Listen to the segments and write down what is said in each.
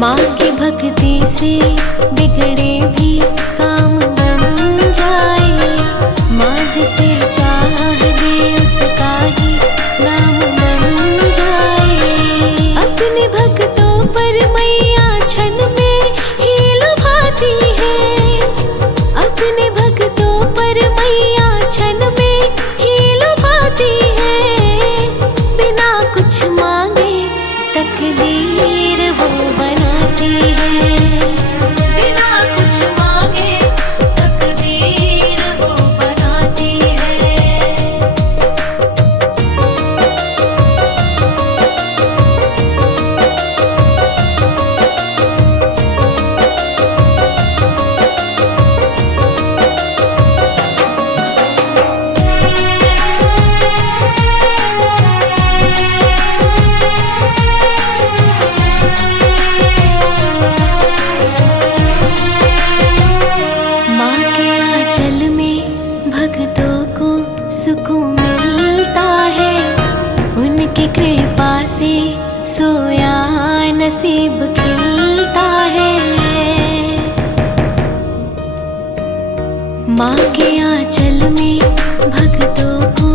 माँ की भक्ति से बिगड़े भी काम बन जाए। माँ जिसे चाह दे उसका ही नाम बन जाए। अपने भक्तों पर मैया क्षण में ही लुभाती है। अपने भक्तों पर मैया क्षण में ही लुभाती है। बिना कुछ मांगे तकदीर वो बनाती है। बिना कुछ मांगे तकदीर वो बनाती है। माँ के आंचल में भक्तों को सुकून मिलता है। उनकी कृपा से सोया नसीब खिलता है। माँ के आंचल में भक्तों को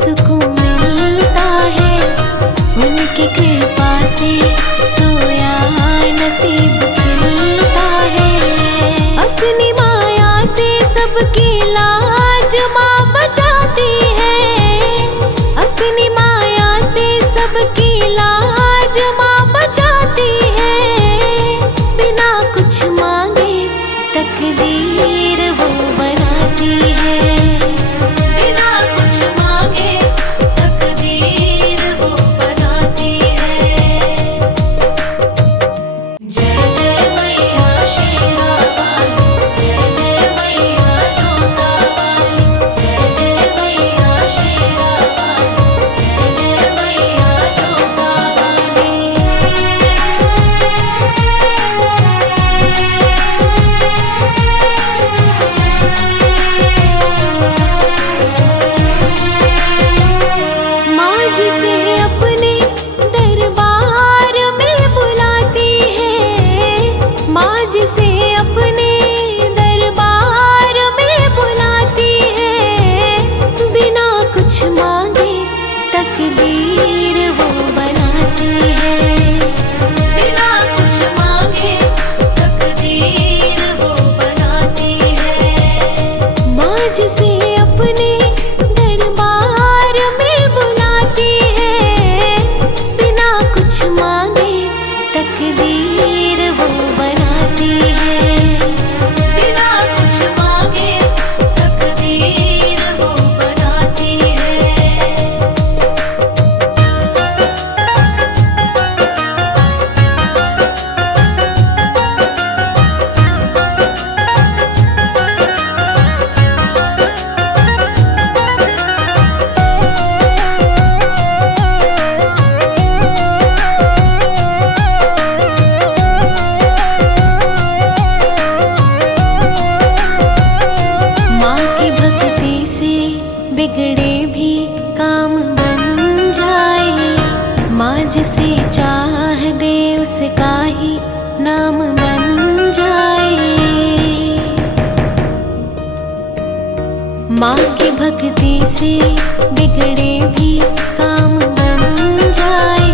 सुकून मिलता है। उनकी कृपा से सोया नसीब खिलता है। अपनी माया से सबकी लाज माँ बचाती है। अपनी माया से सबकी लाज माँ बचाती है। बिना कुछ मांगे तकदीर वो बनाती है। बिना कुछ मांगे तकदीर वो बनाती है। जय जय मैया शेरा वाली, जय जय मैया जोता वाली, जय जय मैया शेरा वाली, जय जय मैया जोता वाली। माँ जिसे अपने दरबार में बुलाती है। माँ जिसे अपने दरबार में बुलाती है। बिना कुछ मांगे तकदीर वो बनाती है। बिना कुछ मांगे तकदीर वो बनाती है। माँ जिसे अपने दरबार में बुलाती है। बिना कुछ मांगे तकदीर वो बनाती है। बिना कुछ मांगे तकदीर वो बनाती है। माँ की भक्ति से बिगड़े भी काम बन जाए। माँ जिसे चाह दे उसका ही नाम बन जाए। माँ की भक्ति से बिगड़े भी काम बन जाए।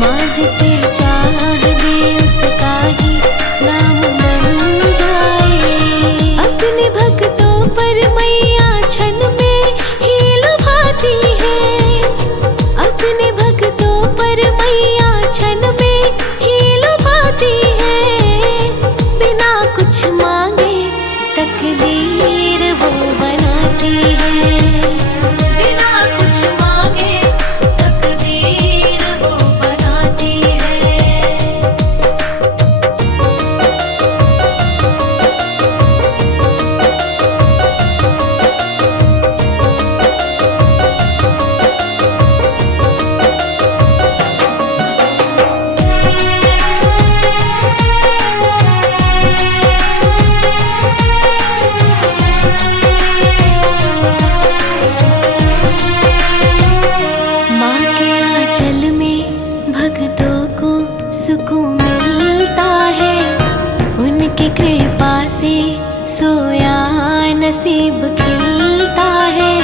माँ जिसे चाह दे उसका ही नाम बन जाए। अपने भक्तों पर मैया क्षण में ही लुभाती है। अपने भक्तों पर मैया क्षण में ही लुभाती है। बिना कुछ मांगे तकदीर वो बनाती है। बिना कुछ मांगे कृपा से सोया नसीब खिलता है।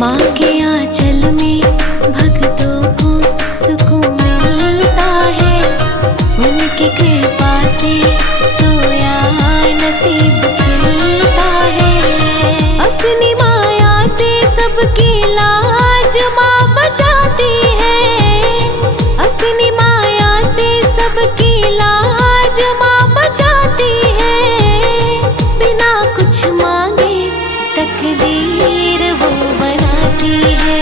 माँ के आंचल में भक्तों को सुकून मिलता है। उनकी कृपा से सोया नसीब खिलता है। अपनी माया से सबकी लाज माँ बचाती है। अपनी माया से सबकी लाज माँ बचाती है। बिना कुछ मांगे तकदीर वो बनाती है।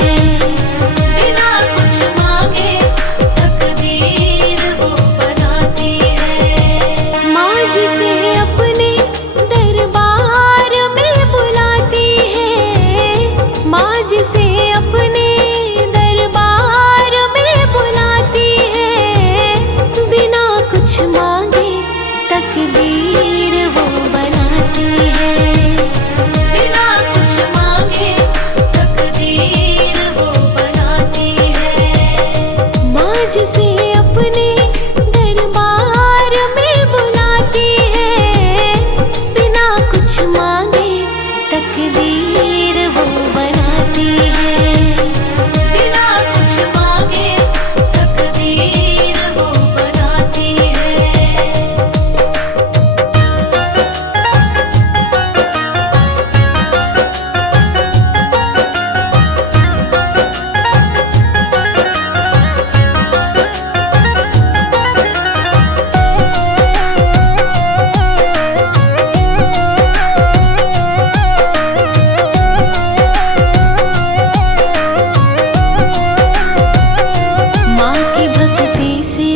बिना कुछ मांगे तकदीर वो बनाती है। माँ जिसे अपने दरबार में बुलाती है। माँ जिसे अपने दरबार में बुलाती है। बिना कुछ मांगे तकदीर वो बनाती है। बिना कुछ मांगे तकदीर वो बनाती है। माँ जिसे अपने दरबार में बुलाती है। बिना कुछ मांगे तकदीर वो बनाती है। बिना कुछ मांगे तकदीर वो बनाती है। माँ की भक्ति से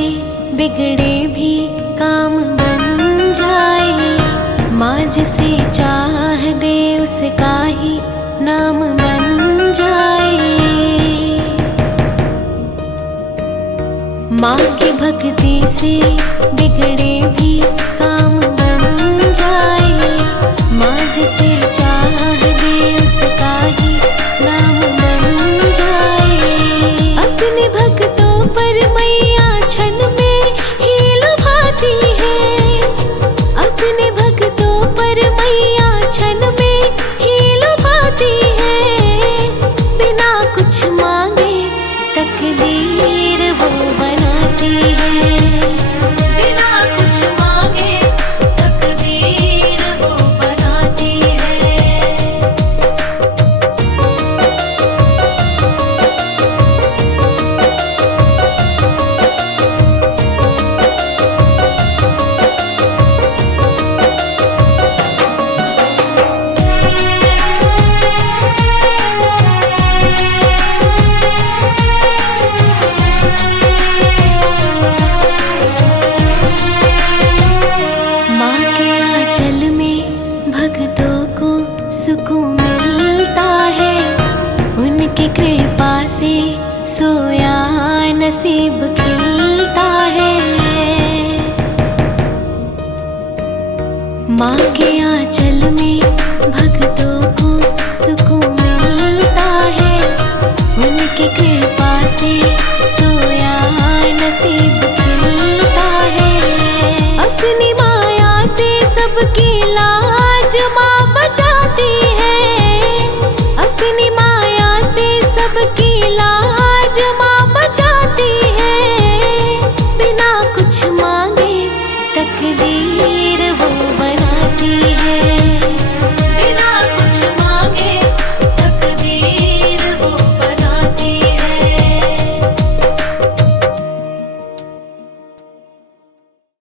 बिगड़े भी काम बन जाए। माँ जिसे चाह दे उसका ही नाम बन जाए। माँ की भक्ति से बिगड़े भी काम बन जाए। माँ जिसे चाह दे उसका ही नाम बन जाए। अपने भक्तों पर मैया क्षण में ही लुभाती है। अपने भक्तों पर मैया क्षण में ही लुभाती है। बिना कुछ मांगे तकदीर वो बनाती है। बिना कुछ मांगे तकदीर वो बनाती है। माँ के आंचल में भक्तों को सुकून मिलता है। उनकी कृपा से सोया नसीब खिलता है। माँ के आंचल में भक्तों को सुकून मिलता है। उनकी कृपा से सोया नसीब खिलता है। अपनी माया से सबकी लाज माँ बचाती है। अपनी माया से सबकी लाज माँ बचाती है। बिना कुछ मांगे तकदीर